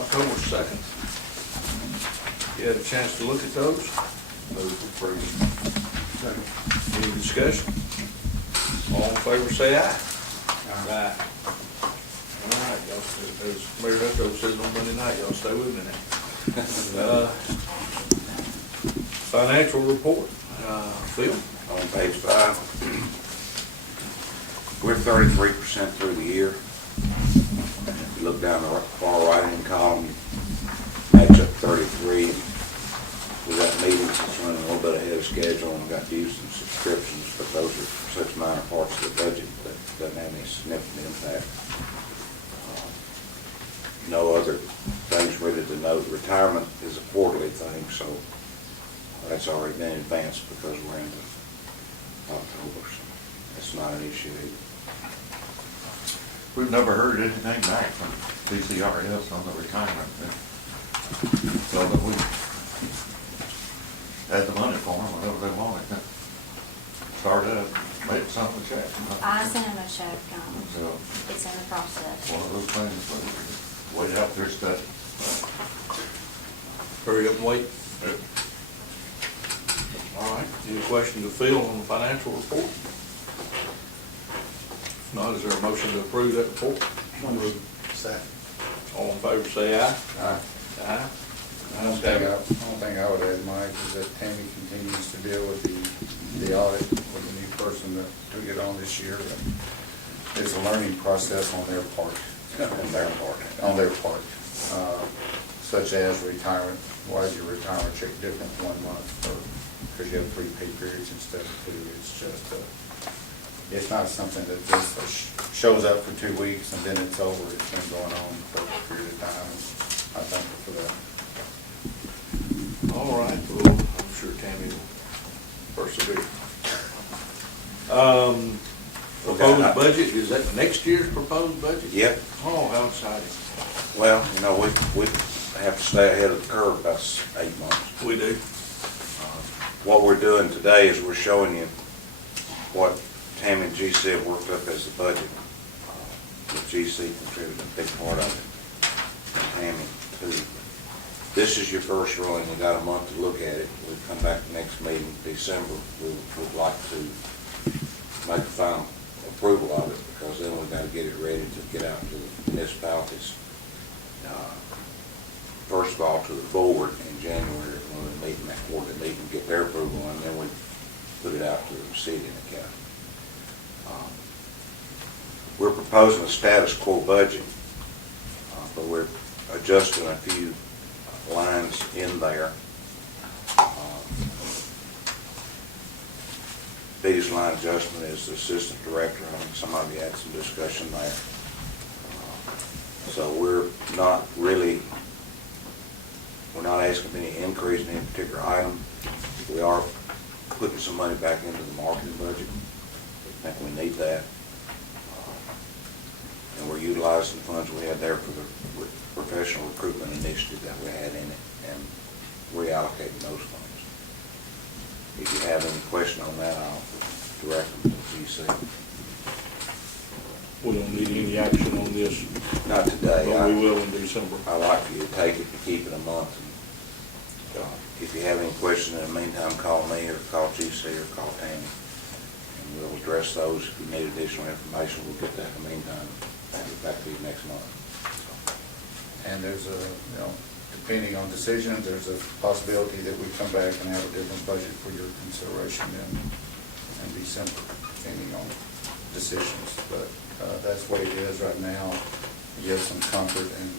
October 2nd. You had a chance to look at those? Move for approval. Any discussion? All in favor, say aye. Aye. All right, y'all, as Mayor Hutto says on Monday night, y'all stay with me now. Financial report, Phil? On page 5, we're 33% through the year. You look down the far right-hand column, match up 33. We got meetings that's running a little bit ahead of schedule, and we got dues and subscriptions, but those are such minor parts of the budget that doesn't have any significant impact. No other things really to note. Retirement is a quarterly thing, so that's already been advanced because we're into October, so that's not an issue either. We've never heard anything back from DCRS on the retirement thing. So that we had the money for them whenever they wanted to. Started, made some of the check. I sent him a check, So, it's in the process. one of those things, but wait out their study. Hurry up and wait. All right, any questions to Phil on the financial report? If not, is there a motion to approve that report? Second. All in favor, say aye. Aye. Aye. The only thing I would add, Mike, is that Tammy continues to deal with the audit with the new person that took it on this year. It's a learning process on their part. Such as retirement. Why is your retirement check different 1 month? Because you have 3 pay periods instead of 2. It's just, it's not something that just shows up for 2 weeks and then it's over. It's been going on for a period of time. I thank her for that. All right, well, I'm sure Tammy will persevere. Proposed budget, is that next year's proposed budget? Yep. Oh, how exciting. Well, you know, we have to stay ahead of the curve about 8 months. We do. What we're doing today is we're showing you what Tammy and GC have worked up as the budget. The GC contributed a big part of it, and Tammy too. This is your first ruling. You got a month to look at it. We'll come back next meeting, December. We would like to make a final approval of it, because then we've got to get it ready to get out to the municipalities. First of all, to the board in January, when we meet in that quarterly meeting, get their approval, and then we put it out to the city and the county. We're proposing a status quo budget, but we're adjusting a few lines in there. Biggest line adjustment is the assistant director. I mean, somebody had some discussion there. So we're not asking for any increase in any particular item. We are putting some money back into the marketing budget. I think we need that. And we're utilizing the funds we had there for the professional recruitment initiative that we had in it, and reallocating those funds. If you have any question on that, I'll direct them to GC. We don't need any action on this, Not today. but we will in December. I like for you to take it and keep it a month. And, if you have any questions in the meantime, call me or call GC or call Tammy, and we'll address those. If you need additional information, we'll get that in the meantime. Back to you next month. And there's depending on decisions, there's a possibility that we come back and have a different budget for your consideration in December, depending on decisions. But that's what it is right now. It gives some comfort, and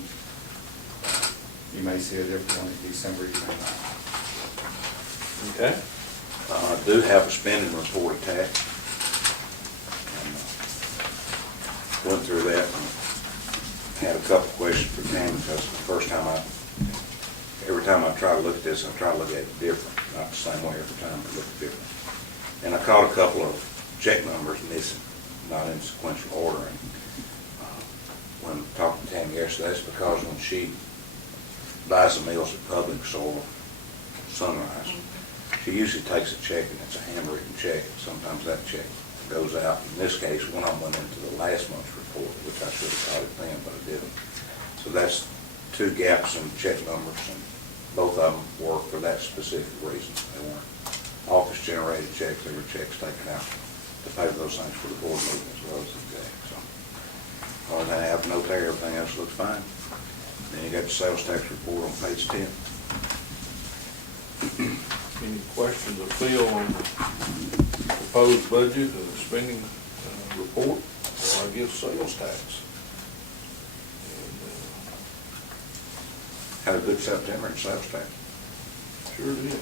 you may see a different one in December, you may not. Okay. I do have a spending report attached. Went through that and had a couple questions for Tammy, because every time I try to look at this, I try to look at it different, not the same way every time, but look different. And I caught a couple of check numbers missing, not in sequential order. And when talking to Tammy yesterday, that's because when she buys the meals at Publix or Sunrise, she usually takes a check, and it's a handwritten check, and sometimes that check goes out. In this case, one of them went into the last month's report, which I should have caught it then, but I didn't. So that's two gaps in check numbers, and both of them were for that specific reason. They weren't office-generated checks, they were checks taken out to pay those things for the board meeting as well as the exec, so. Other than that, I have no there, everything else looks fine. Then you got the sales tax report on page 10. Any questions or Phil on the proposed budget or the spending report, or I guess sales tax? Had a good September in sales tax. Sure did.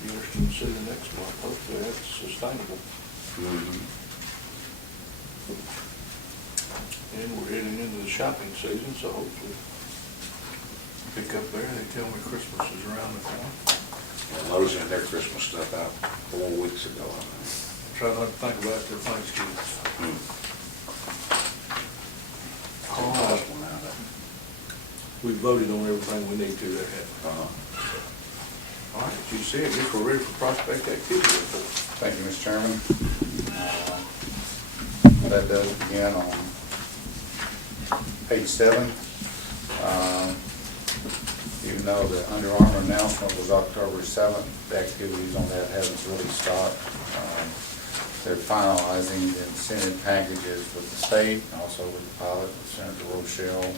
Be interesting to see the next month, hopefully that's sustainable. And we're heading into the shopping season, so hopefully pick up there. They tell me Christmas is around the corner. And Lowe's had their Christmas stuff out 4 weeks ago. Try not to think about their Thanksgiving. All right. We voted on everything we need to there, haven't we? All right, as you see, I guess we're ready for prospect activity report. Thank you, Mr. Chairman. That does begin on page 7. Even though the Under Armour announcement was October 7th, the activities on that haven't really stopped. They're finalizing the incentive packages with the state, also with the pilot with Senator Rochelle.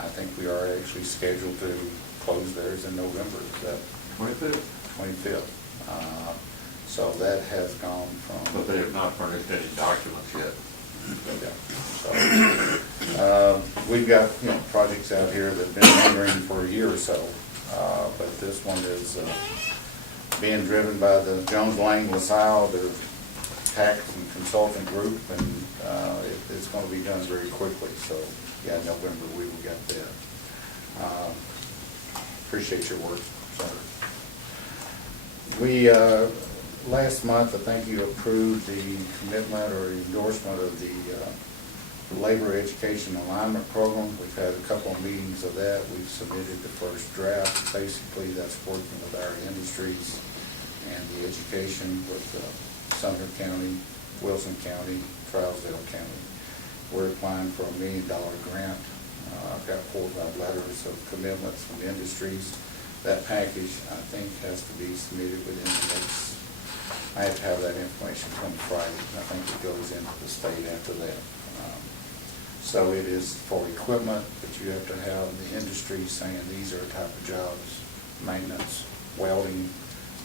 I think we are actually scheduled to close theirs in November. Is that 25th? 25th. So that has gone from. But they have not furnished any documents yet. Yeah. So, we've got, projects out here that have been lingering for a year or so, but this one is being driven by the Jones Lang LaSalle, their tax and consultant group, and it's going to be done very quickly. So, yeah, November we will get that. Appreciate your work, Senator. We last month, I think you approved the commitment or endorsement of the Labor Education Alignment Program. We've had a couple of meetings of that. We've submitted the first draft. Basically, that's working with our industries and the education with Sumner County, Wilson County, Trousdale County. We're applying for a $1 million grant. I've got 4 or 5 letters of commitments from industries. That package, I think, has to be submitted within the next, I have to have that information come Friday. I think it goes into the state after that. So it is for equipment, but you have to have the industry saying these are the type of jobs, maintenance, welding,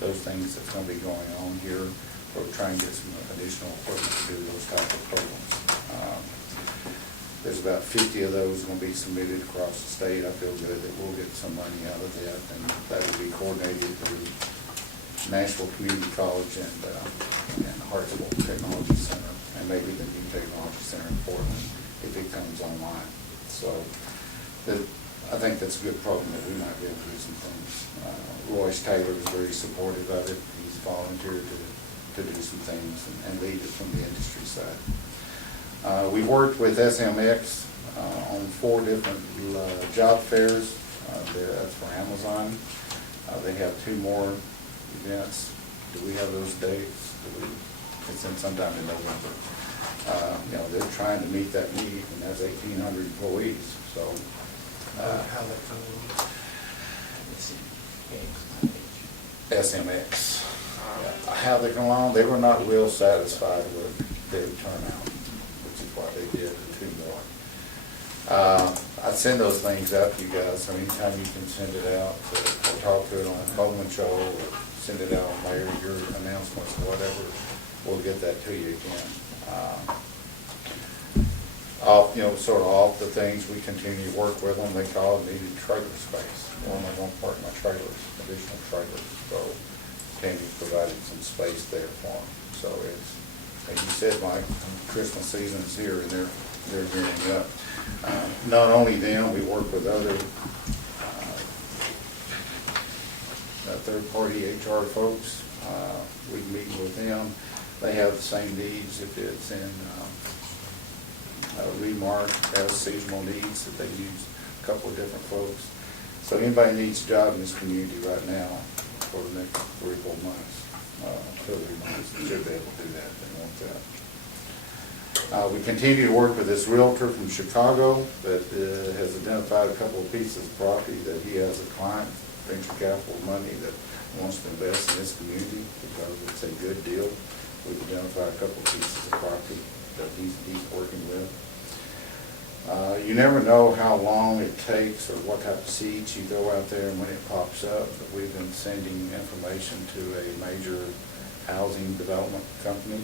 those things that's going to be going on here. We're trying to get some additional equipment to do those type of programs. There's about 50 of those going to be submitted across the state. I feel good that we'll get some money out of that, and that will be coordinated through Nashville Community College and Hartsville Technology Center, and maybe the new Technology Center in Portland if it comes online. So I think that's a good program that we might be able to do some things. Royce Taylor is very supportive of it. He's volunteered to do some things and lead it from the industry side. We worked with SMX on 4 different job fairs. That's for Amazon. They have 2 more events. Do we have those dates? It's in sometime in November. They're trying to meet that need, and that's 1,800 employees. So, how that comes on? SMX. How they come along? They were not real satisfied with their turnout, which is why they did the 2 more. I'd send those things out to you guys. So anytime you can send it out, or talk to it on a Bowman show, or send it out on your announcements or whatever, we'll get that to you again. Sort of off the things, we continue to work with them. They call it needed trailer space. Well, I don't park my trailers, additional trailers. So Tammy provided some space there for them. So it's, as you said, Mike, Christmas season is here, and they're gearing up. Not only them, we work with other third-party HR folks. We meet with them. They have the same needs. If it's in Remark, has seasonal needs that they use a couple of different folks. So anybody needs a job in this community right now for the next 3 or 4 months, 2 or 3 months, should be able to do that if they want We continue to work with this realtor from Chicago that has identified a couple of pieces of property that he has a client, venture capital money, that wants to invest in this community because it's a good deal. We've identified a couple of pieces of property that he's working with. You never know how long it takes or what type of seeds you go out there and when it pops up, but we've been sending information to a major housing development company,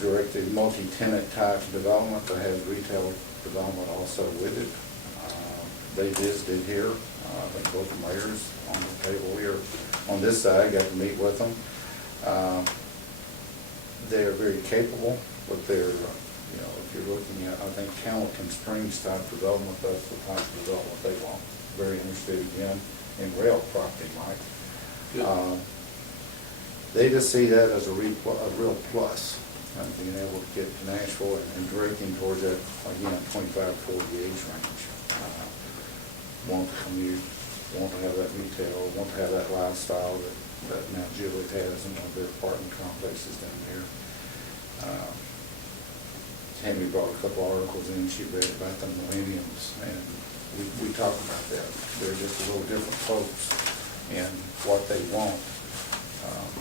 directed multi-tenant type development that has retail development also with it. They visited here, I think both the mayors on the table here on this side, got to meet with them. They are very capable, but they're, you know, if you're looking at, I think, Hamilton Springs type development, that's the type of development they want. Very interested again in rail property, Mike. Good. They just see that as a real plus, being able to get to Nashville and directing towards that, again, 25 to 40 age range. Want to commute, want to have that retail, want to have that lifestyle that Mount Juliet has in one of their apartment complexes down there. Tammy brought a couple articles in, she read about the millenniums, and we talked about that. They're just a little different folks in what they want,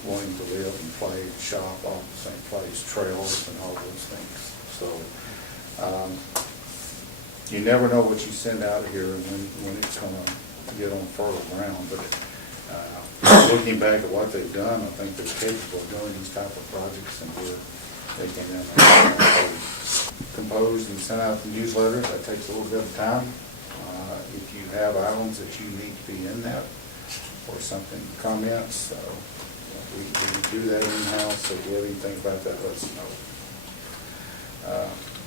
wanting to live and play and shop all the same place, trails and all those things. So you never know what you send out of here and when it's going to get on fertile ground, but looking back at what they've done, I think they're capable of doing these type of projects, and they can compose and send out the newsletters. That takes a little bit of time. If you have items that you need to be in that or something, comments, we do that in-house, so if you have anything about that, let us know.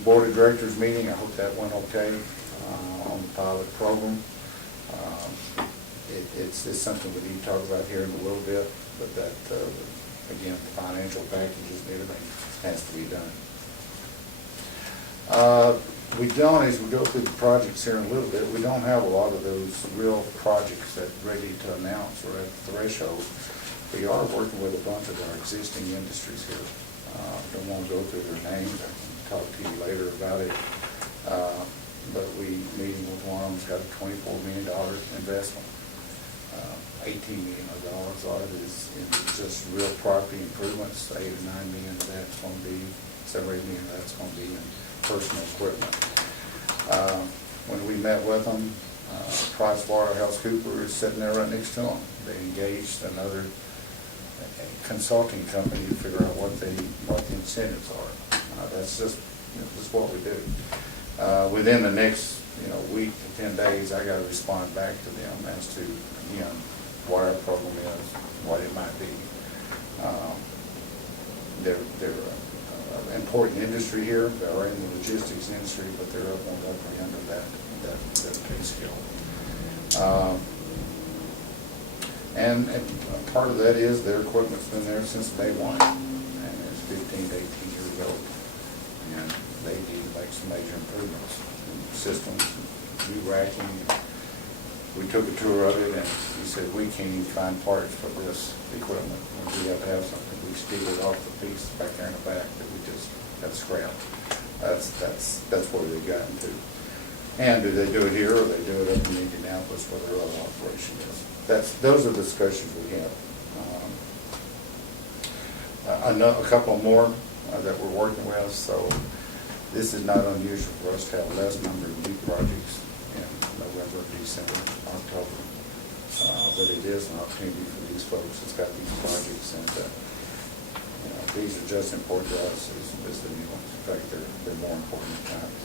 Board of Directors meeting, I hope that went okay on the pilot program. It's something we need to talk about here in a little bit, but that, again, the financial packages and everything has to be done. We don't, as we go through the projects here in a little bit, we don't have a lot of those real projects that ready to announce or at the threshold. We are working with a bunch of our existing industries here. Don't want to go through their names. I can talk to you later about it. But we meeting with one of them's got a $24 million investment. $18 million of it is in just real property improvements. 8 or 9 million of that's going to be, 7 or 8 million of that's going to be in personal equipment. When we met with them, PricewaterhouseCoopers is sitting there right next to them. They engaged another consulting company to figure out what the incentives are. That's just, just what we do. Within the next, week to 10 days, I got to respond back to them as to, what our program is, what it might be. They're an important industry here. They are in the logistics industry, but they're up on the upper end of that pay scale. And part of that is their equipment's been there since day one, and it's 15 to 18 years old. And they need to make some major improvements in systems, new racking. We took a tour of it, and he said, we can't even find parts for this equipment. We have to have something. We steal it off the piece back there in the back that we just got scrapped. That's where they've gotten to. And do they do it here, or they do it up in Indianapolis where their other operation is? Those are the discussions we have. I know a couple more that we're working with, so this is not unusual for us to have less number of new projects in November, December, October. But it is an opportunity for these folks that's got these projects, and these are just important to us as the new ones. In fact, they're more important at times.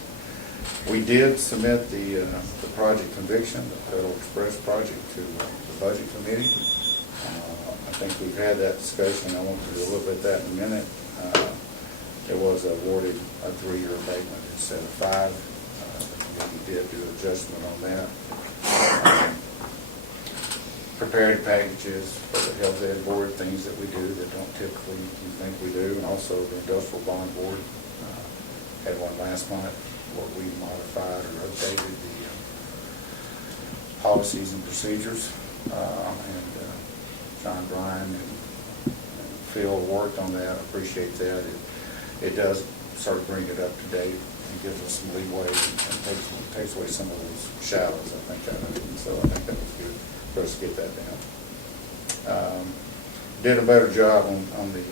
We did submit the project conviction, the Federal Express project, to the Budget Committee. I think we've had that discussion. I want to do a little bit of that in a minute. It was awarded a 3-year abatement instead of 5. The committee did do adjustment on that. Prepared packages for the Health Ed Board, things that we do that don't typically you think we do, and also the Industrial Bond Board. Had one last month where we modified or updated the policies and procedures, and John Bryan and Phil worked on that. I appreciate that. it does sort of bring it up to date and gives us some leeway and takes away some of those shadows, I think, out of it. And so I think that was good for us to get that down. Did a better job on the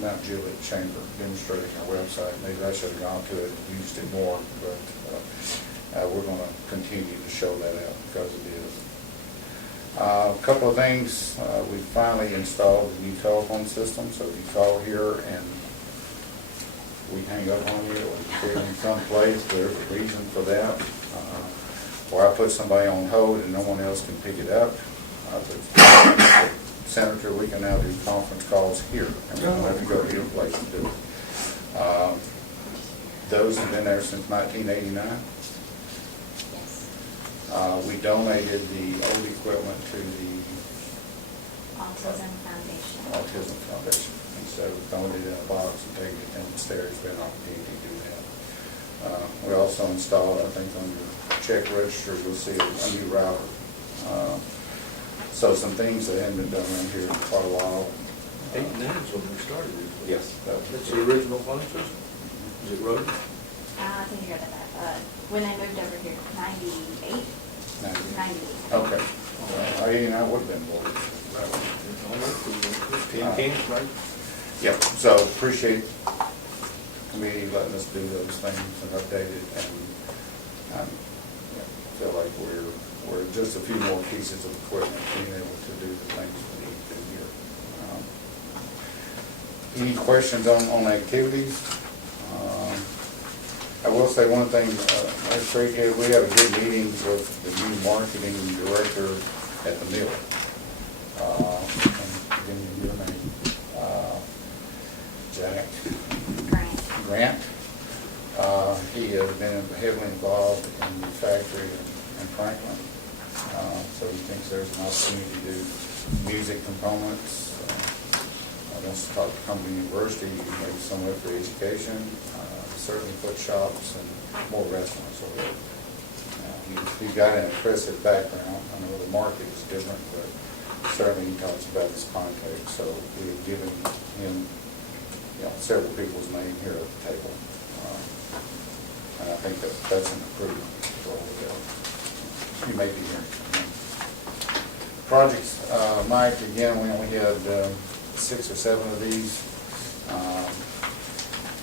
Mount Juliet Chamber demonstrating our website. Maybe I should have gone to it and used it more, but we're going to continue to show that out because it is. A couple of things, we finally installed a new telephone system, so if you call here and we hang up on you or you're in some place, there's a reason for that. Or I put somebody on hold and no one else can pick it up. Senator, we can now do conference calls here, and we don't have to go to your place to do it. Those have been there since 1989. Yes. We donated the old equipment to the Autism Foundation. Autism Foundation. Instead of throwing it in a box and taking it downstairs, there's been an opportunity to do that. We also installed, I think, on your check register, you'll see a new router. So some things that haven't been done around here in quite a while. 89 is when we started it. Yes. That's the original phone system? Is it rotary? I think you're that, when they moved over here, 98? 98. Okay. 89 would have been more. Tin cans, right? Yep, so appreciate committee letting us do those things and update it, and feel like we're just a few more pieces of equipment being able to do the things we need to do here. Any questions on activities? I will say one thing, we had a good meeting with the new marketing director at the mill. And give me your name. Jack Grant. He has been heavily involved in the factory in Franklin. So he thinks there's an opportunity to do music components. Wants to talk to Cumberland University, maybe somewhere for education, certainly foot shops and more restaurants over there. He's got an impressive background. I know the market is different, but certainly he talks about his contacts. So we've given him several people's name here at the table. And I think that's an improvement for all of them. You may be here. Projects, Mike, again, we only had 6 or 7 of these.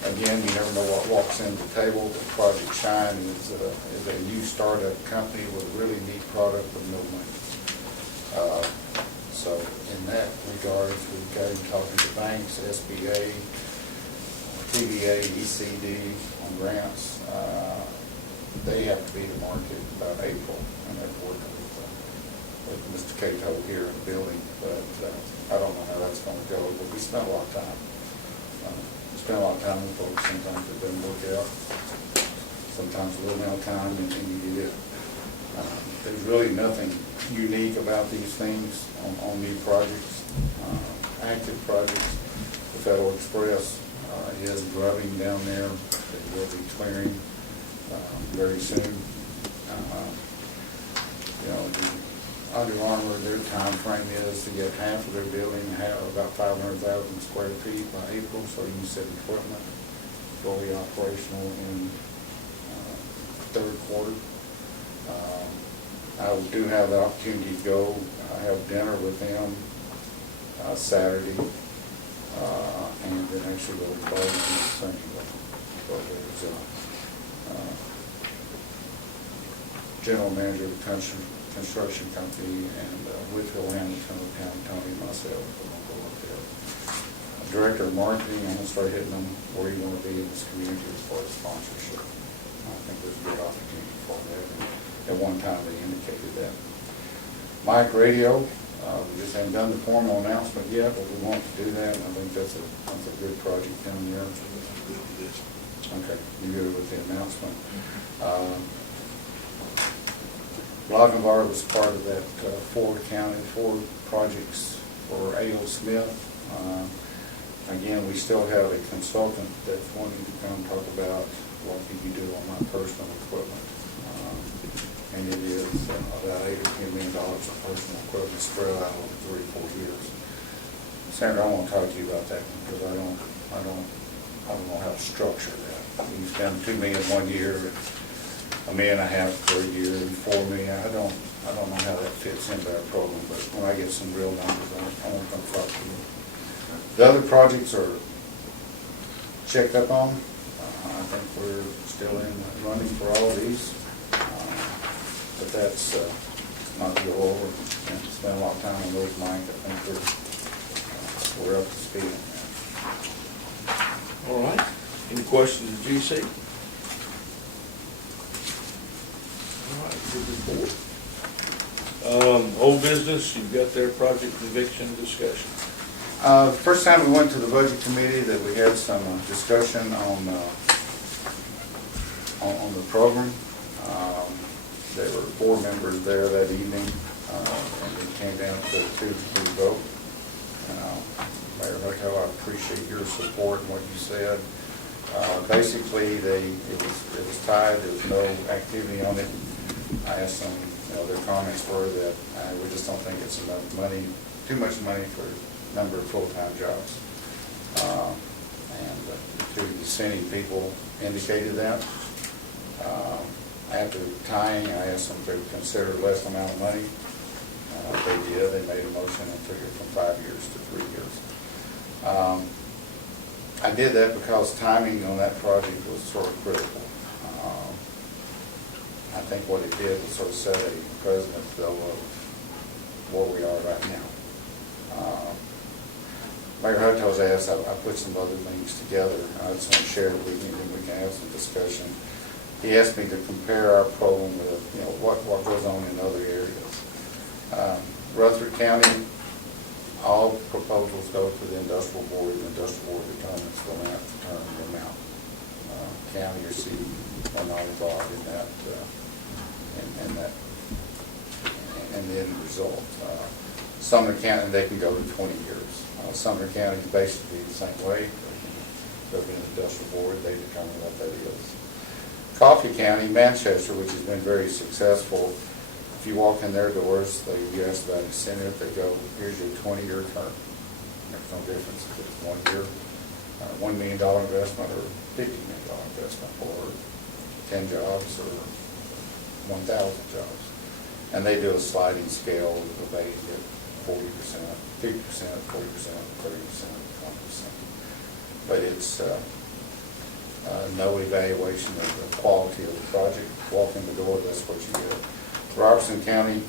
Again, you never know what walks in the table. The Project Shine is a new startup company with a really neat product with no money. So in that regard, we've got him talking to banks, SBA, TBA, ECD on grants. They have to be to market about April, and they're working with Mr. Cato here in the building, but I don't know how that's going to go, but we spent a lot of time. With folks. Sometimes it doesn't work out. Sometimes a little amount of time and you get it. There's really nothing unique about these things on new projects, active projects. The Federal Express is grubbing down there. They will be clearing very soon. The Under Armour, their time frame is to get half of their building, about 500,000 square feet by April, so you can set equipment fully operational in third quarter. I do have the opportunity to go. I have dinner with them Saturday, and then actually go to Bowling Sunday. So there's general manager of the construction company, and Whitfield Hamilton, Town Tony, and myself are going to go up there. Director of marketing, I'm going to start hitting them where you want to be in this community as far as sponsorship. I think there's a good opportunity for that. And at one time they indicated that. Mike Radio, we just haven't done the formal announcement yet, but we want to do that, and I think that's a good project down there. Okay, you good with the announcement? Lochinvar was part of that Ford projects for A.O. Smith. Again, we still have a consultant that's wanting to come talk about what can you do on my personal equipment. And it is about $8 or $10 million of personal equipment spread out over 3 or 4 years. Senator, I want to talk to you about that because I don't know how to structure that. You spend $2 million 1 year, $1.5 million per year, and $4 million. I don't know how that fits into our program, but when I get some real numbers, I want to come talk to you. The other projects are checked up on. I think we're still in running for all of these. But that's not the goal. And spent a lot of time on those, Mike. I think we're up to speed on that. All right. Any questions of GC? All right, good report. Old business, you've got their project conviction discussion. The first time we went to the budget committee, that we had some discussion on the program. There were 4 members there that evening, and it came down to a 2-3 vote. Mayor Hucko, I appreciate your support and what you said. Basically, it was tied. There was no activity on it. I asked them, their comments were that we just don't think it's enough money, too much money for a number of full-time jobs. And the 2 dissenting people indicated that. After tying, I asked them to consider less amount of money. They did. They made a motion and took it from 5 years to 3 years. I did that because timing on that project was sort of critical. I think what it did was sort of set a precedent, though, of where we are right now. Mayor Hutto's asked, I put some other things together. I just want to share it with you, and we can have some discussion. He asked me to compare our program with, what goes on in other areas. Rutherford County, all proposals go to the industrial board. The industrial board determines the amount, the amount. County or city are not involved in that, and the end result. Sumner County, they can go to 20 years. Sumner County is basically the same way. They go to the industrial board, they determine what that is. Coffee County, Manchester, which has been very successful, if you walk in their doors, you ask about incentive, they go, here's your 20-year term. There's no difference if it's 1 year, $1 million investment or $50 million investment, or 10 jobs or 1,000 jobs. And they do a sliding scale of they get 40%, 50%, 40%, 30%, 20%. But it's no evaluation of the quality of the project. Walk in the door, that's what you get. Robertson County,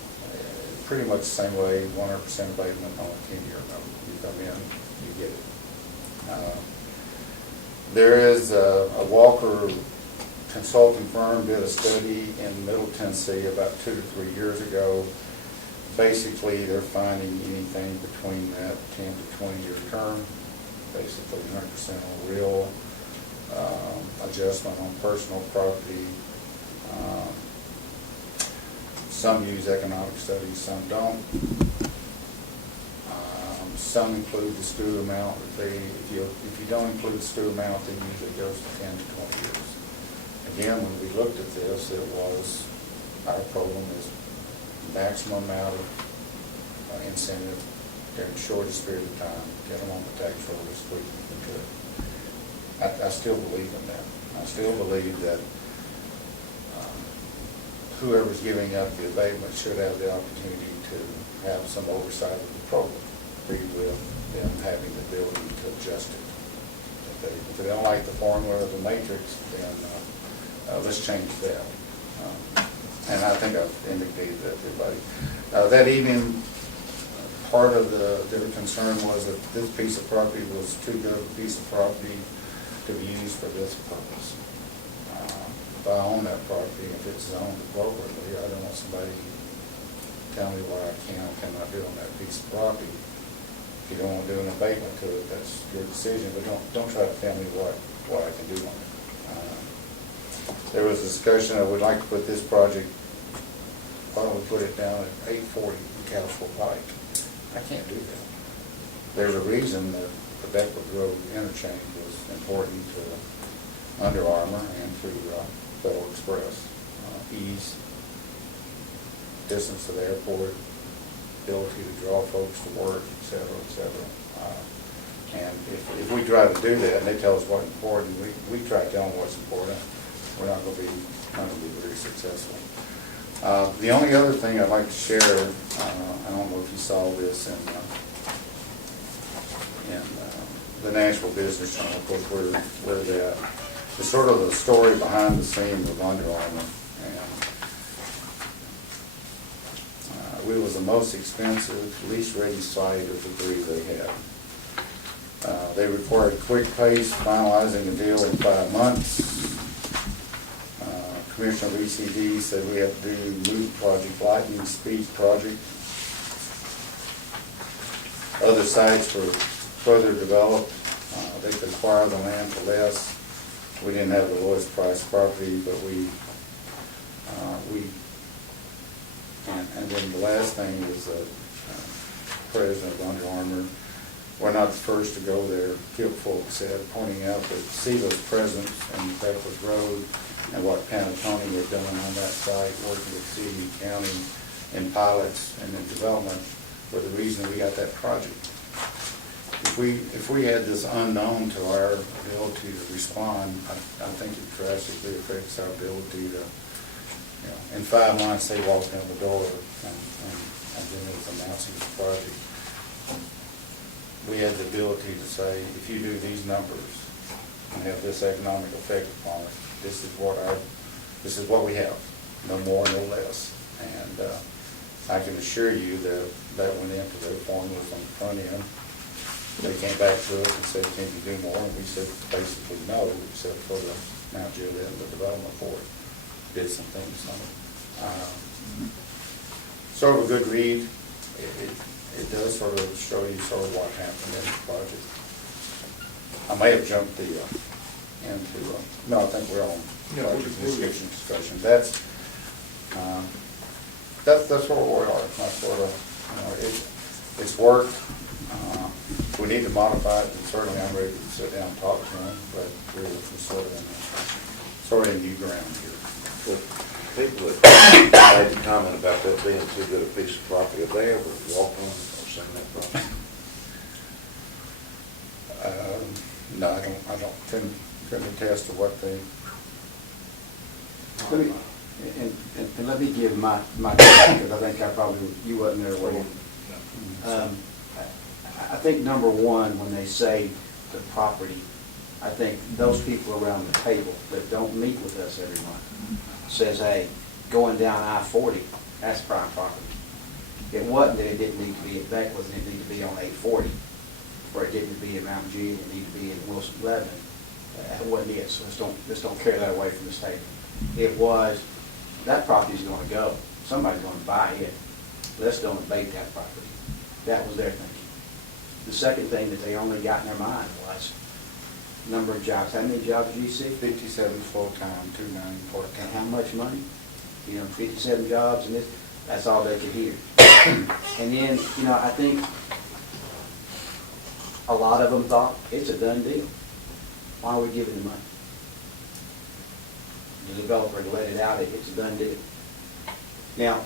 pretty much the same way, 100% abatement on a 10-year note. You come in, you get it. There is a Walker consulting firm did a study in Middle Tennessee about 2 to 3 years ago. Basically, they're finding anything between that 10 to 20-year term, basically 100% on real, adjustment on personal property. Some use economic studies, some don't. Some include the STU amount. If you don't include the STU amount, then usually it goes to 10 to 20 years. Again, when we looked at this, it was, our program is maximum amount of incentive during the shortest period of time, get them on the tax roll as quick as we could. I still believe in that. I still believe that whoever's giving up the abatement should have the opportunity to have some oversight of the program, with them having the ability to adjust it. If they don't like the formula or the matrix, then let's change that. And I think I've indicated that to everybody. That evening, part of their concern was that this piece of property was too good a piece of property to be used for this purpose. If I own that property, if it's zoned appropriately, I don't want somebody tell me what I can or cannot do on that piece of property. If you don't want to do an abatement to it, that's your decision, but don't try to tell me what I can do on it. There was a discussion, I would like to put this project, why don't we put it down at 840 Couchville Pike? I can't do that. There's a reason that the Beckwood Road interchange was important to Under Armour and to Federal Express. Ease, distance to the airport, ability to draw folks to work, et cetera, et cetera. And if we try to do that, and they tell us what's important, we try to tell them what's important, we're not gonna be very successful. The only other thing I'd like to share, I don't know if you saw this in the Nashville Business Journal, of course, we're that. It's sort of the story behind the scenes of Under Armour. And we was the most expensive, least ready site of the three they had. They required quick pace, finalizing the deal in 5 months. Commissioner of ECD said we have to do MOVE project, lightning speed project. Other sites were further developed. They could acquire the land for less. We didn't have the lowest priced property, but and then the last thing is president of Under Armour. We're not the first to go there, Kip Folk said, pointing out that SELA's presence in Beckwith Road and what Panatoni had done on that site, working with city and county in pilots and in development, were the reason we got that project. If we had this unknown to our ability to respond, I think it drastically affects our ability to, in 5 months they walked in the door and then it was announcing the project. We had the ability to say, if you do these numbers and have this economic effect upon it, this is what we have, no more, no less. And I can assure you that went into their formulas on the front end. They came back to us and said, can you do more? And we said basically no, except for the Mount Jedb and the development board did some things on it. Sort of a good read. It does sort of show you sort of what happened in the project. I may have jumped no, I think we're on project discussion. That's where we are. That's sort of, it's work. We need to modify it, and certainly I'm ready to sit down and talk to them, but we're sort of in new ground here. The people that made the comment about that being too good a piece of property, have they ever walked on or seen that property? No, I couldn't attest to what they. Let me, and let me give my take, because I think you wasn't there when. I think number one, when they say the property, I think those people around the table that don't meet with us every month says, hey, going down I-40, that's prime property. It wasn't that it didn't need to be at Beckwith, it needed to be on 840, or it didn't need to be in Mount G, it needed to be in Wilson Lebanon. That wasn't it, so let's don't carry that away from this table. It was, that property's going to go. Somebody's going to buy it. Let's don't abate that property. That was their thinking. The second thing that they only got in their mind was number of jobs. How many jobs do you see? 57 full-time, 290 part-time. And how much money? 57 jobs, and that's all they could hear. And then, I think a lot of them thought, it's a done deal. Why are we giving the money? The developer let it out, it's a done deal. Now,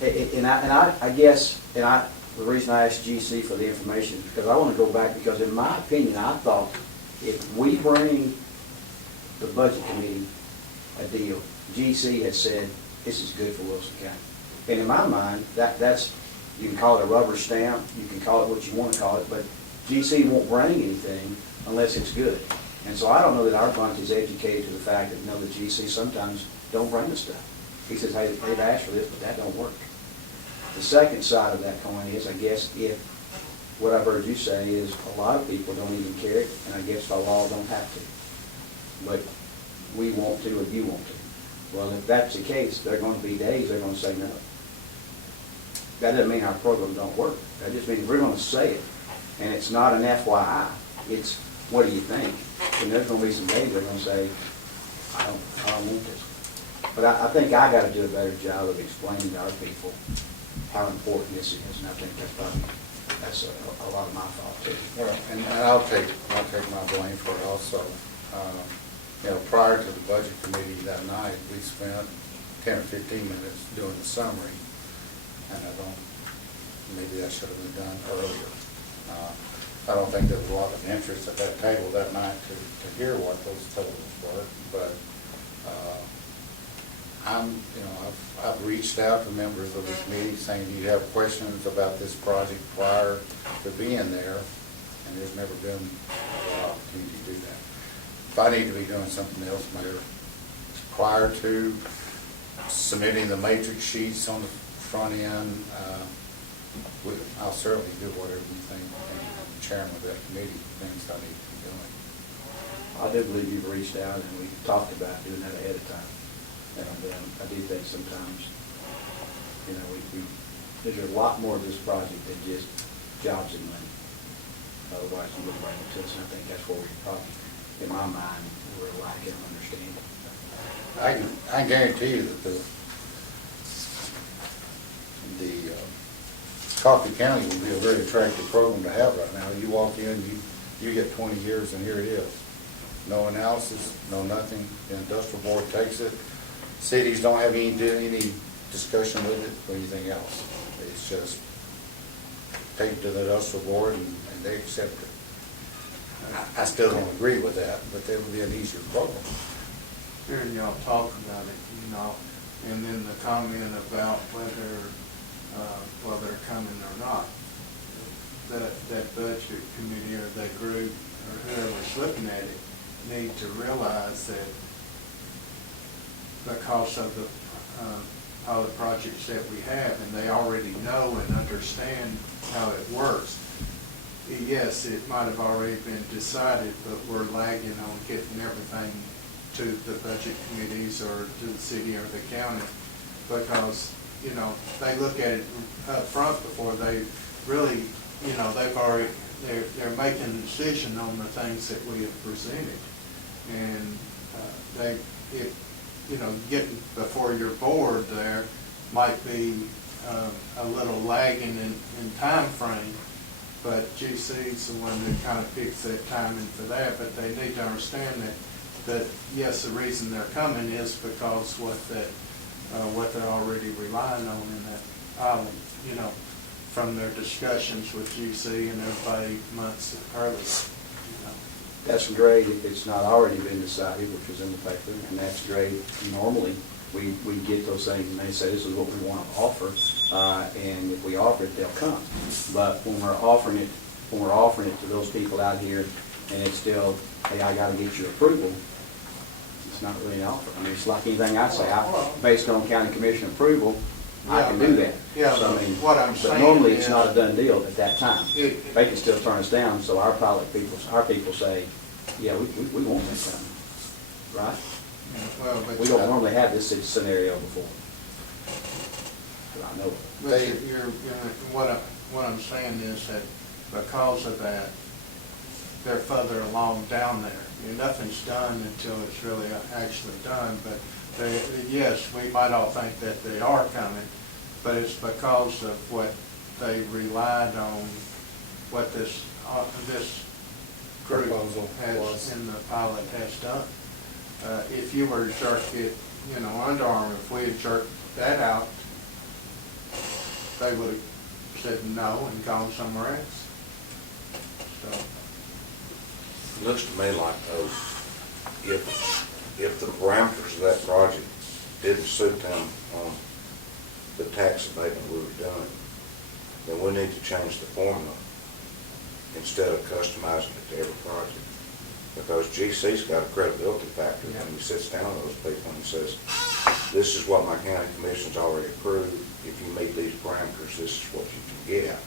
I guess, the reason I asked GC for the information is because I want to go back, because in my opinion, I thought if we bring the budget committee a deal, GC has said this is good for Wilson County. And in my mind, that's, you can call it a rubber stamp, you can call it what you want to call it, but GC won't bring anything unless it's good. And so I don't know that our bunch is educated to the fact that, the GC sometimes don't bring the stuff. He says, hey, they've asked for this, but that don't work. The second side of that coin is, I guess, if what I've heard you say is a lot of people don't even care it, and I guess by law don't have to. But we want to, or you want to. Well, if that's the case, there are going to be days they're going to say no. That doesn't mean our program don't work. That just means we're going to say it. And it's not an FYI. It's, what do you think? And there's going to be some days they're going to say, I don't want this. But I think I got to do a better job of explaining to our people how important this is, and I think that's a lot of my fault too. Well, and I'll take my blame for it also. Prior to the budget committee that night, we spent 10 or 15 minutes doing the summary, and maybe that should have been done earlier. I don't think there was a lot of interest at that table that night to hear what those totals were, but, I've reached out to members of the committee saying, do you have questions about this project prior to being there? And there's never been an opportunity to do that. If I need to be doing something else, Mayor, prior to submitting the matrix sheets on the front end, I'll certainly do whatever you think, and the chairman of that committee thinks I need to be doing. I do believe you've reached out and we talked about doing that ahead of time. And I do think sometimes, there's a lot more to this project than just jobs and money. Otherwise, you wouldn't bring it to us, and I think that's where we probably, in my mind, we're lacking understanding. I can guarantee you that the Coffee County would be a very attractive program to have right now. You walk in, you get 20 years, and here it is. No analysis, no nothing. The industrial board takes it. Cities don't have any discussion with it or anything else. It's just taped to the industrial board and they accept it. I still don't agree with that, but that would be an easier program. Hearing y'all talk about it, and then the comment about whether they're coming or not. That budget committee or that group or whoever's looking at it need to realize that because of all the projects that we have, and they already know and understand how it works. Yes, it might have already been decided, but we're lagging on getting everything to the budget committees or to the city or the county because, they look at it up front before they really, they're making a decision on the things that we have presented. And getting before your board there might be a little lagging in time frame, but GC's the one that kind of picks that timing for that, but they need to understand that yes, the reason they're coming is because what they're already relying on in that island, from their discussions with GC and everybody months earlier. That's great if it's not already been decided, which was in the paper, and that's great. Normally, we get those things and they say, this is what we want to offer, and if we offer it, they'll come. But when we're offering it to those people out here, and it's still, hey, I got to get your approval, it's not really an offer. I mean, it's like anything I say, based on county commission approval, I can do that. Yeah, So, what I'm but saying normally it's is- not a done deal at that time. They can still turn us down, so our people say, yeah, we want that done, right? Well, but We don't normally have this scenario before. But I know it. But what I'm saying is that because of that, they're further along down there. Nothing's done until it's really actually done, but yes, we might all think that they are coming, but it's because of what they relied on, what this group Proposal has, was. in the pilot has done. If you were to jerk it, Under Armour, if we had jerked that out, they would have said no and gone somewhere else. So, It looks to me like those, if the parameters of that project didn't suit them on the tax abatement we were doing, then we need to change the formula instead of customizing it to every project. Because GC's got a credibility factor when he sits down with those people and he says, this is what my county commission's already approved. If you meet these parameters, this is what you can get.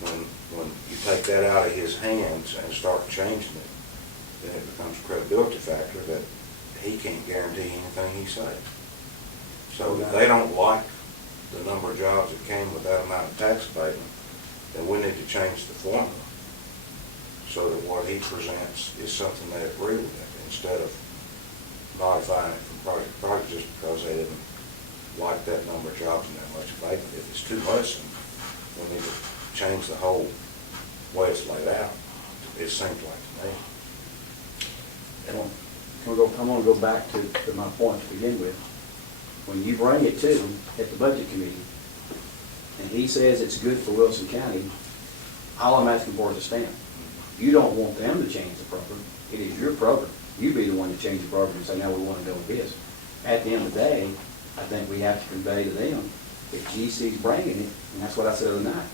When you take that out of his hands and start changing it, then it becomes a credibility factor that he can't guarantee anything he says. So if they don't like the number of jobs that came with that amount of tax abatement, then we need to change the formula so that what he presents is something they agree with, instead of modifying it from project to project just because they didn't like that number of jobs and that much abatement. If it's too much, then we need to change the whole way it's laid out, it seems like to me. I'm going to go back to my point to begin with. When you bring it to him at the budget committee, and he says it's good for Wilson County, All I'm asking for is a stamp. You don't want them to change the program. It is your program. You be the one to change the program and say, now we want to go with this. At the end of the day, I think we have to convey to them, if GC's bringing it, and that's what I said the other night,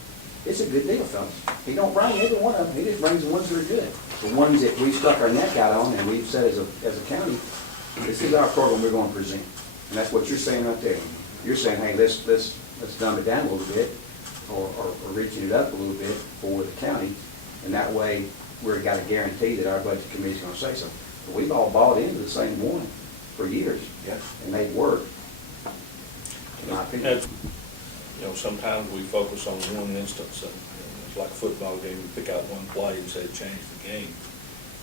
it's a good deal, fellas. He don't bring every one of them, he just brings the ones that are good. The ones that we stuck our neck out on, and we've said as a county, this is our program we're going to present. And that's what you're saying right there. You're saying, hey, let's dumb it down a little bit, or reaching it up a little bit for the county, and that way, we've got a guarantee that our budget committee's gonna say so. But we've all bought into the same one for years. Yeah. And they've worked, in my opinion. That's, you know, sometimes we focus on one instance, and it's like a football game, we pick out one play and say it changed the game.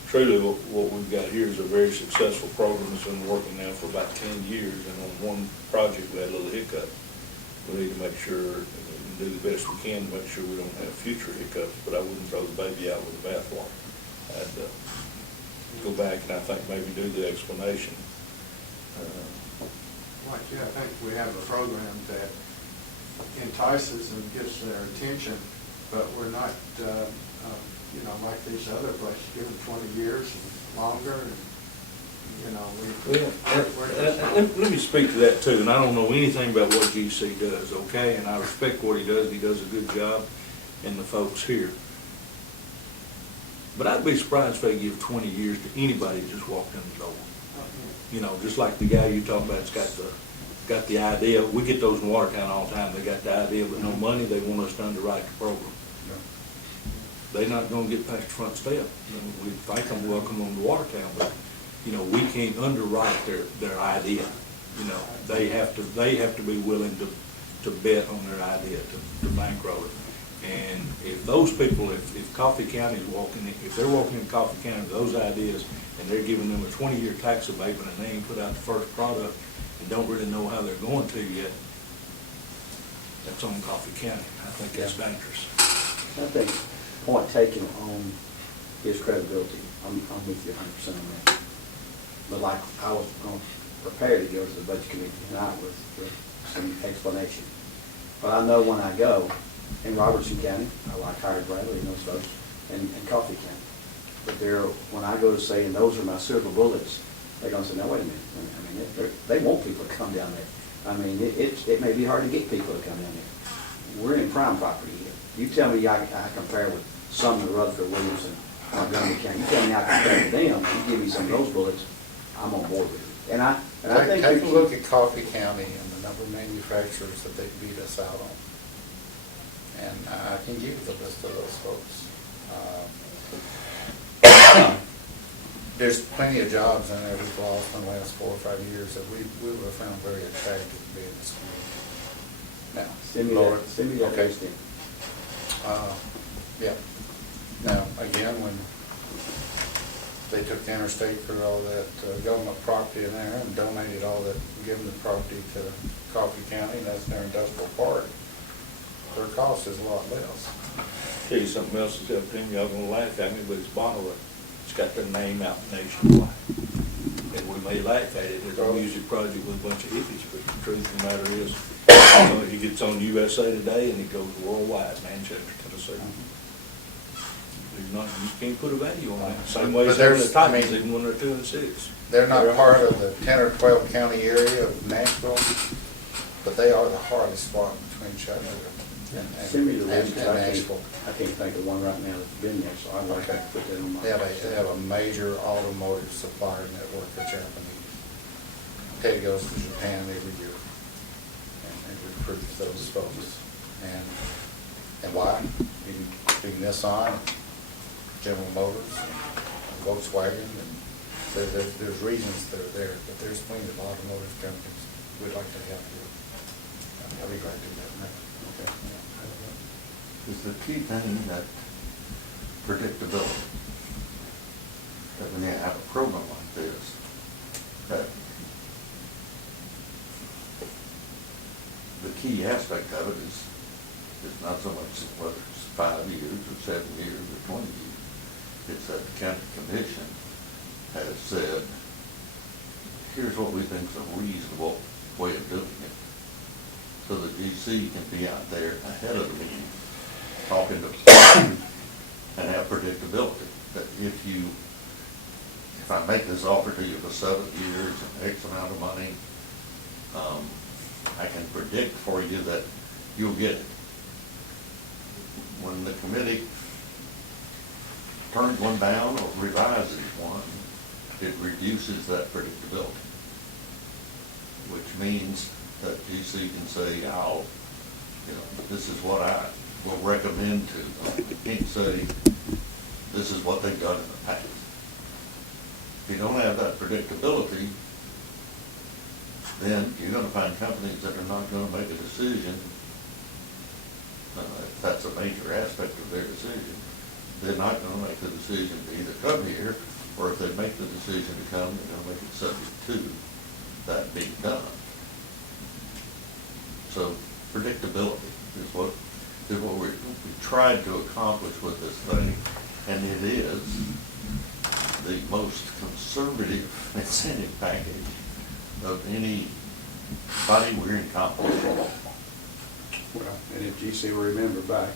Truly, what we've got here is a very successful program that's been working now for about 10 years, and on one project, we had a little hiccup. We need to make sure, and do the best we can to make sure we don't have future hiccups, but I wouldn't throw the baby out with the bathwater. I'd go back and I think maybe do the explanation. Like, yeah, I think we have a program that entices and gets their attention, but we're not, you know, like these other places, give them 20 years and longer, and, you know, Let me speak to that too, and I don't know anything about what GC does, okay? And I respect what he does a good job, and the folks here. But I'd be surprised if they give 20 years to anybody that just walked in the door. You know, just like the guy you talking about's got the idea. We get those in Watertown all the time. They got the idea, but no money. They want us to underwrite the program. They're not gonna get past the front step. You know, we thank them, welcome them to Watertown, but, you know, we can't underwrite their idea. You know, they have to be willing to bet on their idea, to bankroll it. And if those people, if Coffee County is if they're walking in Coffee County with those ideas, and they're giving them a 20-year tax abatement, and they ain't put out the first product, and don't really know how they're going to yet, that's on Coffee County. I think that's dangerous. I think point taken on his credibility. I'm with you 100% on that. But like, I was prepared to go to the budget committee tonight with some explanation. But I know when I go, in Robertson County, I like Howard Bradley and those folks, and Coffee County. But when I go to say, and those are my silver bullets, they're gonna say, no, wait a minute. I mean, they want people to come down there. I mean, it may be hard to get people to come down there. We're in prime property here. You tell me I compare with some of Rutherford, Williamson, Montgomery County. You tell me I compare with them, you give me some of those bullets, I'm on board with it. And I think Take a look at Coffee County and the number of manufacturers that they beat us out on. And I can give you the list of those folks. There's plenty of jobs in there we've lost in the last 4 or 5 years that we would have found very attractive to be in this community. Now, send me that okay. list in. Yeah. Now, again, when they took the interstate for all that government property in there and donated all that, given the property to Coffee County, and that's their industrial park, their cost is a lot less. Tell you something else that's up to him, y'all gonna laugh at me, but it's Bonneville. It's got their name out nationwide. And we may laugh at it, it's a music project with a bunch of hippies, but the truth of the matter is, he gets on USA Today and he goes worldwide, Manchester, Tennessee. You can't put a value on that. Same way as the Titans, even when they're 2-6. They're not part of the 10 or 12 county area of Nashville, but they are the hardest spot between Chattanooga Send me the list, and 'cause Nashville. I can't think of one right now that's been there, so I'd like to put that on my. They have a major automotive supplier network of Japanese. Teddy goes to Japan every year and recruits those folks. And why? Being Nissan, General Motors, and Volkswagen, and there's reasons they're there, but there's plenty of automotive companies we'd like to have here. I'll be glad to do that. Okay. Is the key thing that predictability? That when you have a program like this, that the key aspect of it is not so much whether it's 5 years or 7 years or 20 years. It's that the county commission has said, here's what we think is a reasonable way of doing it. So the GC can be out there ahead of the meeting talking to, and have predictability, that if I make this offer to you for 7 years and X amount of money, I can predict for you that you'll get it. When the committee turns one down or revises one, it reduces that predictability, which means that GC can say, this is what I will recommend to them. You can't say, this is what they've done in the past. If you don't have that predictability, then you're gonna find companies that are not gonna make a decision. If that's a major aspect of their decision, they're not gonna make the decision to either come here, or if they make the decision to come, they're gonna make it subject to that being done. So predictability is what we tried to accomplish with this thing, and it is the most conservative incentive package of anybody we're in competition with. Well, and if GC will remember back,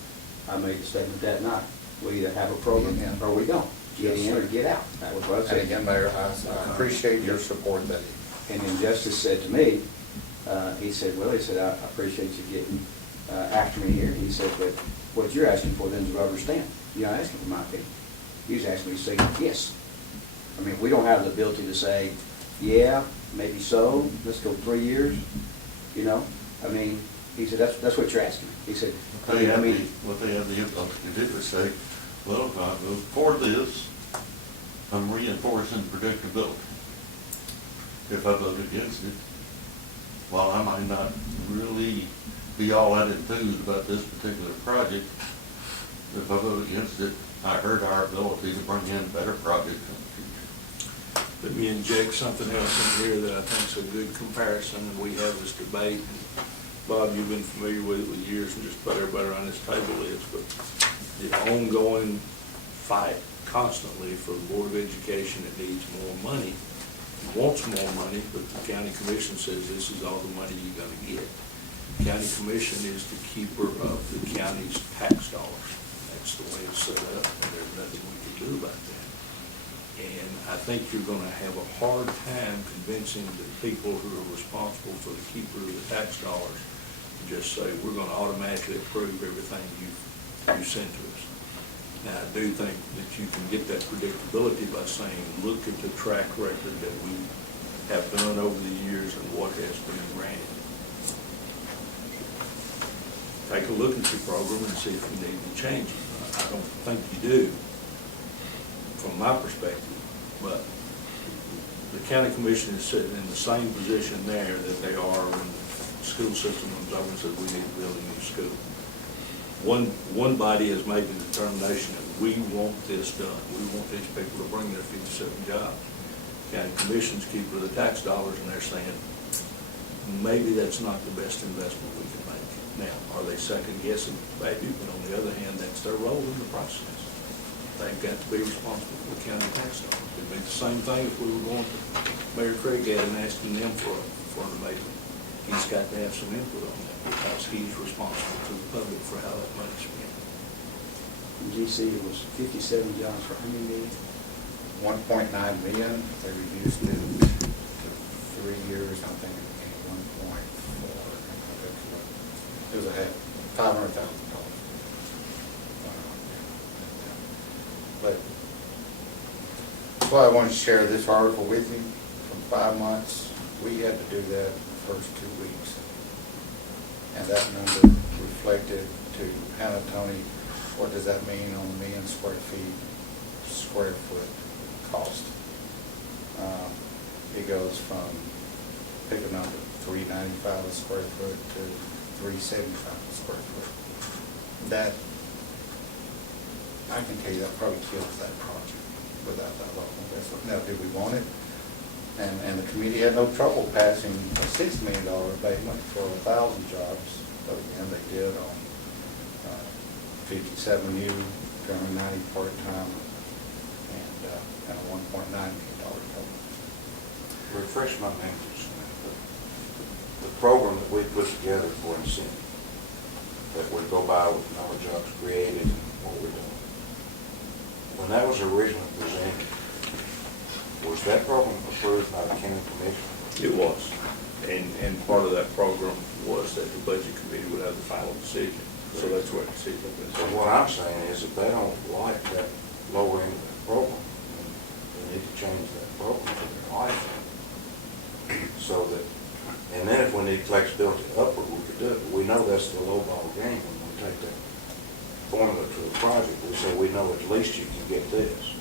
I made the statement that night, we either have a program or we don't. Get in or get out. That was what I And said. again, Mayor, I appreciate your support that. And then Justice said to me, he said, I appreciate you getting after me here. He said, but what you're asking for then is a rubber stamp. You're not asking for my opinion. He was asking me to say yes. I mean, we don't have the ability to say, yeah, maybe so, let's go 3 years, I mean, he said, that's what you're asking. He said, What they have the ability to do is say, well, if I vote for this, I'm reinforcing predictability. If I vote against it, while I might not really be all that enthused about this particular project, if I vote against it, I hurt our ability to bring in better projects in the future. Let me inject something else in here that I think is a good comparison, and we have this debate. Bob, you've been familiar with it with years, and just about everybody around this table is, but the ongoing fight constantly for the Board of Education that needs more money, wants more money, but the county commission says this is all the money you're gonna get. The county commission is the keeper of the county's tax dollars. That's the way it's set up, and there's nothing we can do about that. And I think you're gonna have a hard time convincing the people who are responsible for the keeper of the tax dollars to just say, we're gonna automatically approve everything you send to us. Now, I do think that you can get that predictability by saying, look at the track record that we have done over the years and what has been granted. Take a look at your program and see if you need to change it. I don't think you do, from my perspective, but the county commission is sitting in the same position there that they are when the school system comes over and says we need to build a new school. One body has made the determination that we want this done. We want these people to bring their 57 jobs. County commission's keeper of the tax dollars, and they're saying, maybe that's not the best investment we can make. Now, are they second guessing? Maybe, but on the other hand, that's their role in the process. They've got to be responsible for the county tax dollars. It'd be the same thing if we were going to Mayor Craig and asking them for an abatement. He's got to have some input on that because he's responsible to the public for how that money's spent. GC, it was 57 jobs for how many million? 1.9 million, they reduced it to 3 years, I think it became 1.4. It was a $500,000. But that's why I wanted to share this article with you. From 5 months, we had to do that in the first 2 weeks. And that number reflected to Hannah, Tony, what does that mean on a million square foot cost? It goes from, pick a number, $395 a square foot to $375 a square foot. That, I can tell you, that probably kills that project without that local investment. Now, do we want it? And the committee had no trouble passing a $6 million abatement for 1,000 jobs. But again, they did on 57 new, 90 part-time, and a $1.9 million total. Refresh my memory. The program that we put together for incentive, that we go by with the number of jobs created and what we're doing. When that was originally presented, was that program approved by the county commission? It was. And part of that program was that the budget committee would have the final decision. So that's what the decision was. So what I'm saying is if they don't like that lower end of that program, then they need to change that program to their liking. So that, and then if we need flexibility upward, we could do it. But we know that's the low ball game when we take that formula to a project. We say, we know at least you can get this.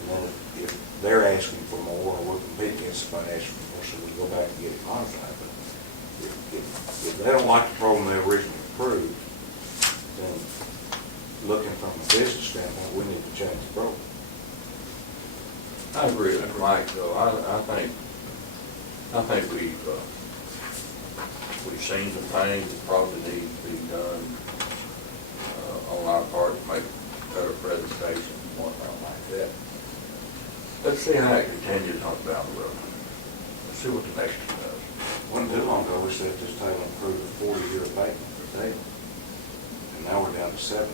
And then if they're asking for more, or we're competing against somebody asking for more, so we go back and get it modified. But if they don't like the program they originally approved, then looking from a business standpoint, we need to change the program. I agree with Mike, though. I think we've seen some things that probably need to be done on our part to make better presentation and whatnot like that. Let's see how it continues on down the road. Let's see what the next one does. Wasn't too long ago, we said this table approved a 40-year abatement for table. And now we're down to 70.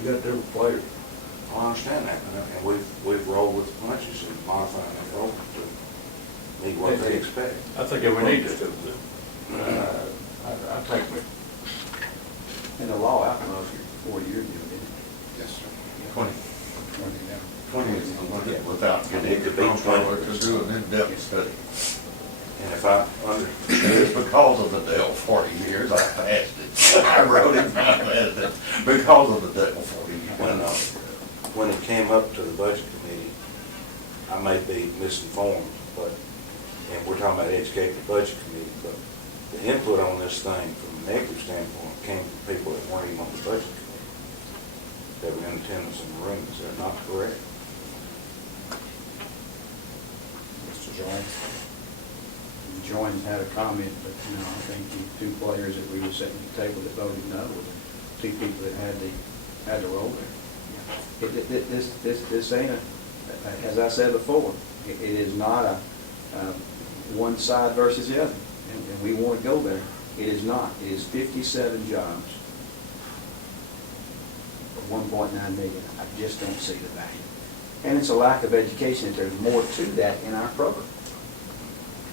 We got different players. I understand that, and we've rolled with the punches and modifying that program to meet what they expect. I think Yeah, we need to. still do. I think we, And the law outlaws you 4 years, didn't it? Yes, sir. 20. 20 now. 20 is to look at without getting It could be into 20. to do an in-depth study. And if I It's because of the Dell 40 years, I passed it. I wrote it, and I passed it, because of the Dell 40 years. when it came up to the budget committee, I may be misinformed, but, and we're talking about educating the budget committee, but the input on this thing from a negative standpoint came from people that weren't even on the budget committee, that were in attendance in the room. Is that not correct? Mr. Jones? Joins had a comment, but, you know, I think the two players that we were sitting at the table that voted no were the two people that had the role there. This ain't as I said before, it is not a one side versus the other, and we want to go there. It is not. It is 57 jobs for 1.9 million. I just don't see the value. And it's a lack of education that there's more to that in our program.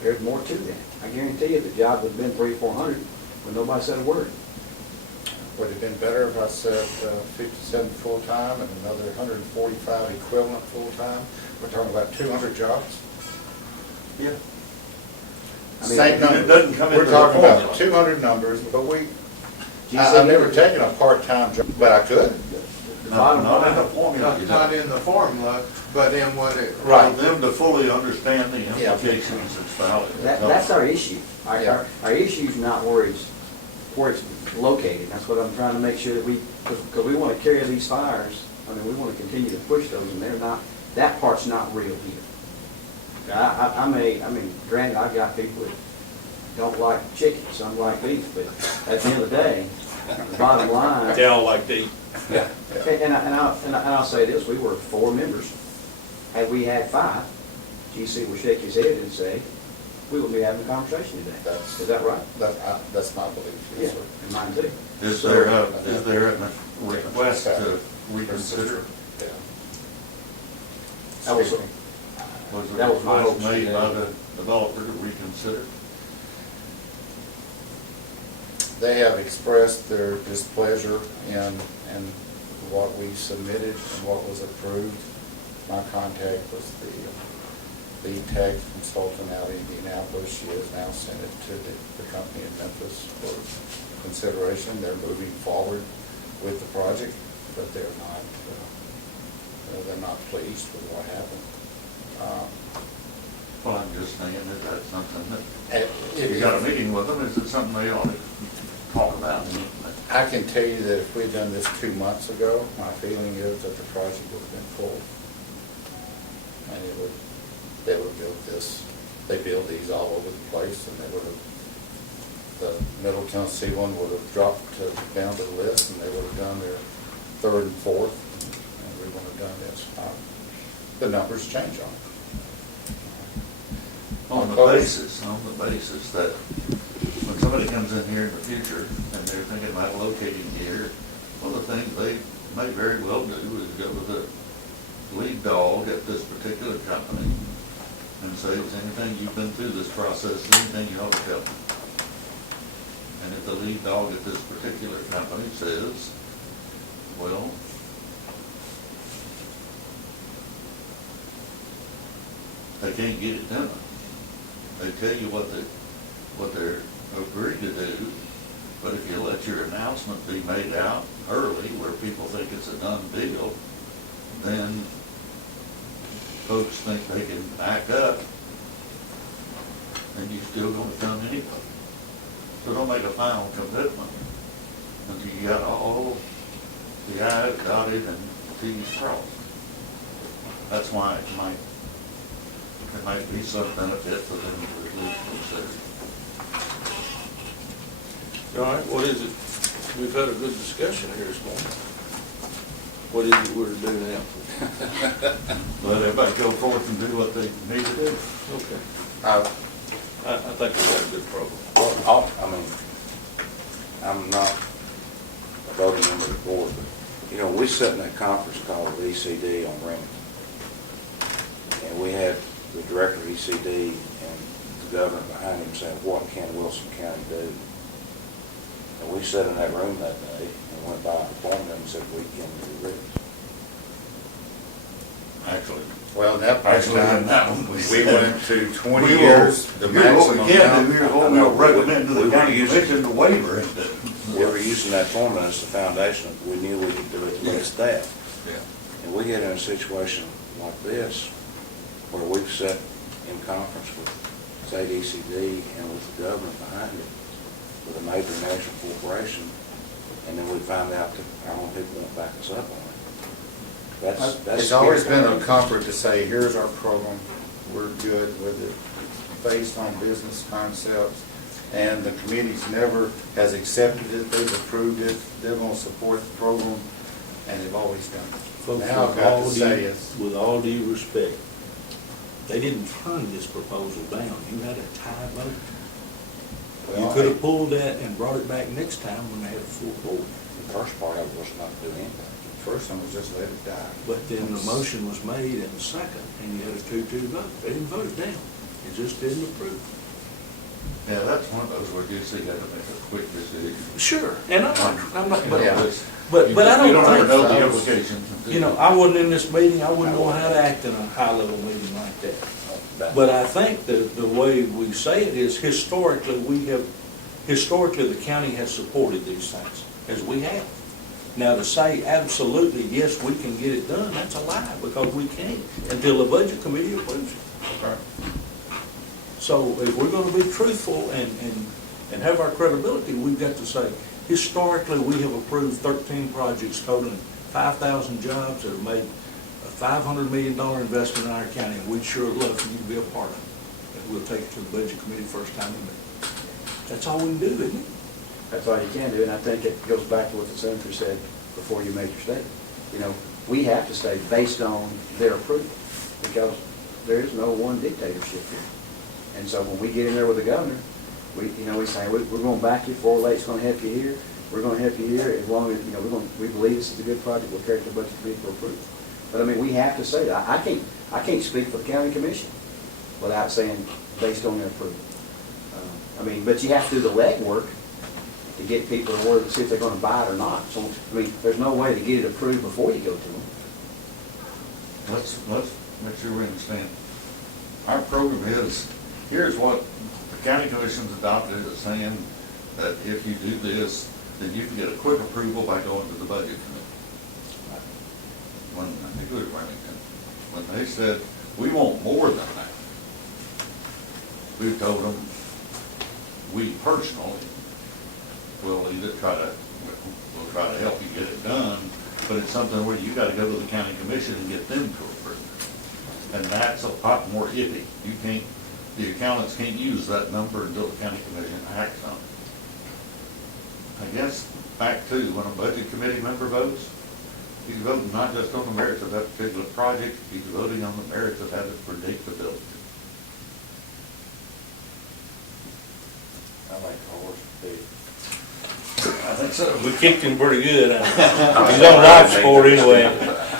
There's more to that. I guarantee you the job would have been 300, 400 when nobody said a word. Would it have been better if I said 57 full-time and another 145 equivalent full-time? We're talking about 200 jobs? Yeah. Same number. It doesn't come We're into the talking about formula. 200 numbers, but GC I've never taken a part-time job, but I could. The bottom Not in the line, formula. you Not don't. in the formula, but in what it. Right. For them to fully understand the implications, it's valid. that's our issue. Yeah. Our issue's not where it's located. That's what I'm trying to make sure that because we want to carry these fires. I mean, we want to continue to push those, and they're not, that part's not real here. I mean, granted, I've got people that don't like chicken, some like beef, but at the end of the day, the bottom line. They all like to eat. Yeah. And I'll say this, we were 4 members. Had we had 5, GC will shake his head and say, we will be having a conversation today. That's- Is that right? That's my belief, Yeah, yes, sir. and mine too. Is there a request to reconsider? Yeah. That was, Was That a was my request hope. made by the developer to reconsider? They have expressed their displeasure in what we submitted and what was approved. My contact was the lead tax consultant out in Indianapolis. She has now sent it to the company in Memphis for consideration. They're moving forward with the project, but they're not pleased with what happened. Well, I'm just saying, is that something that, If you got a meeting with them, is it something they ought to talk about? I can tell you that if we'd done this 2 months ago, my feeling is that the project would have been full. And they would build this, they build these all over the place, and they would have, the Middle Tennessee one would have dropped down to the list, and they would have done their 3rd and 4th, and we would have done this. The numbers change on it. On the basis that when somebody comes in here in the future and they're thinking about locating here, one of the things they may very well do is go to the lead dog at this particular company and say, is anything you've been through this process, anything you ought to tell me? And if the lead dog at this particular company says, well, they can't get it done. They tell you what they're agreed to do, but if you let your announcement be made out early where people think it's a done deal, then folks think they can back up, and you're still gonna come anyway. So don't make a final commitment until you got all the i's dotted and t's crossed. That's why it might be some benefit for them to at least consider. All right, what is it? We've had a good discussion here this morning. What is it we're doing now? Let everybody go forth and do what they need to do. Okay. I I think we've got a good program. Well, I mean, I'm not a voting member of the board, but, you know, we sat in that conference called ECD on Remington. And we had the director of ECD and the governor behind him saying, what can Wilson County do? And we sat in that room that day and went by and informed them and said, we can do this. Actually, Well, that part of Actually, in that time, one, we we said, went to 20 we will- years, the here's what maximum. we can do, here's what I know, we'll recommend to we the were county using- commission to waiver it. We were using that formula as the foundation. We knew we could do it at least that. Yeah. And we get in a situation like this, where we've sat in conference with state ECD and with the governor behind it, with a major national corporation, and then we find out that our own people won't back us up on it. That's It's always scary. been a comfort to say, here's our program, we're good with it, based on business concepts. And the committee's never has accepted it, they've approved it, they're gonna support the program, and they've always done it. Folks, Now I've got to say is, with all due respect, they didn't turn this proposal down. You had a tie vote. You well, could have pulled that and brought it back next time when they had a full board. The first part of it was not to do anything. first one was just let it die. But then the motion was made and second, and you had a 2-2 vote. They didn't vote it down. It just didn't approve. Yeah, that's one of those where you see you got to make a quick decision. Sure, and I'm not, Yeah. but I You don't ever don't know the think, implications. you know, I wasn't in this meeting, I wouldn't know how to act in a high-level meeting like that. But I think the way we say it is historically, the county has supported these things, as we have. Now, to say absolutely, yes, we can get it done, that's a lie, because we can't until the budget committee approves it. Right. So if we're gonna be truthful and have our credibility, we've got to say, historically, we have approved 13 projects totaling 5,000 jobs that have made a $500 million investment in our county, and we'd sure love for you to be a part of it. And we'll take it to the budget committee first time in May. That's all we can do, isn't it? That's all you can do, and I think it goes back to what the senator said before you made your statement. You know, we have to stay based on their approval, because there is no one dictatorship here. And so when we get in there with the governor, we say, we're going to back you, 4-8's going to help you here, we're going to help you here, as long as, we believe this is a good project, we'll carry it to the budget committee for approval. But I mean, we have to say that. I can't speak for the county commission without saying based on their approval. But you have to do the legwork to get people in order to see if they're gonna buy it or not. So, there's no way to get it approved before you go to them. Let's make sure we understand. Our program is, here's what the county commission's adopted, is saying that if you do this, then you can get a quick approval by going to the budget committee. When, I think it was Remington, when they said, we want more than that, we told them, we personally will either we'll try to help you get it done, but it's something where you gotta go to the county commission and get them to approve it. And that's a lot more iffy. You can't, the accountants can't use that number until the county commission acts on it. I guess back to when a budget committee member votes, he's voting not just on the merits of that particular project, he's voting on the merits of having predictability. I like to I think so. We kicked him pretty good. He's on life support anyway.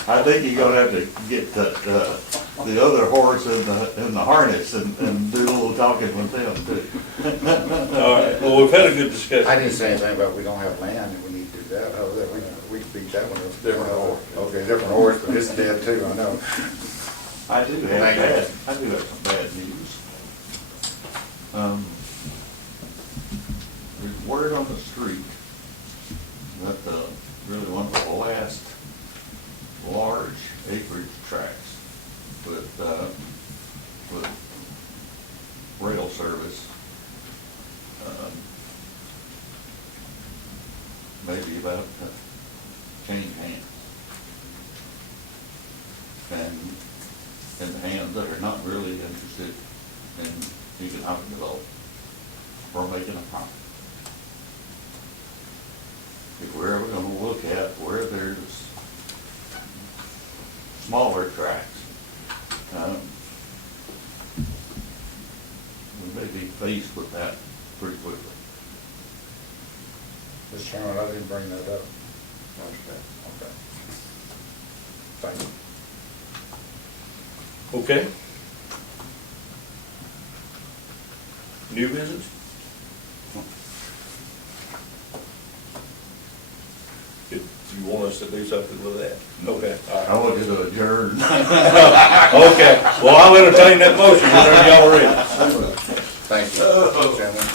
I think you're gonna have to get the other horse in the harness and do a little talking with them too. All right, well, we've had a good discussion. I didn't say anything about we don't have land and we need to do that. Oh, that, we can beat that one up. Different horse. Okay, different horse, but it's dead too, I know. I do have some bad news. There's word on the street that really one of the last large acreage tracts with rail service, maybe about to change hands. And in the hands that are not really interested in economic development or making a profit. If we're ever gonna look at where there's smaller tracts, we may be faced with that pretty quickly. Mr. Chairman, I didn't bring that up. Okay. Thank you. Okay. New business? You want us to do something with that? Okay. I want you to adjourn. Okay, well, I'll entertain that motion whenever y'all are ready. Thank you, Chairman.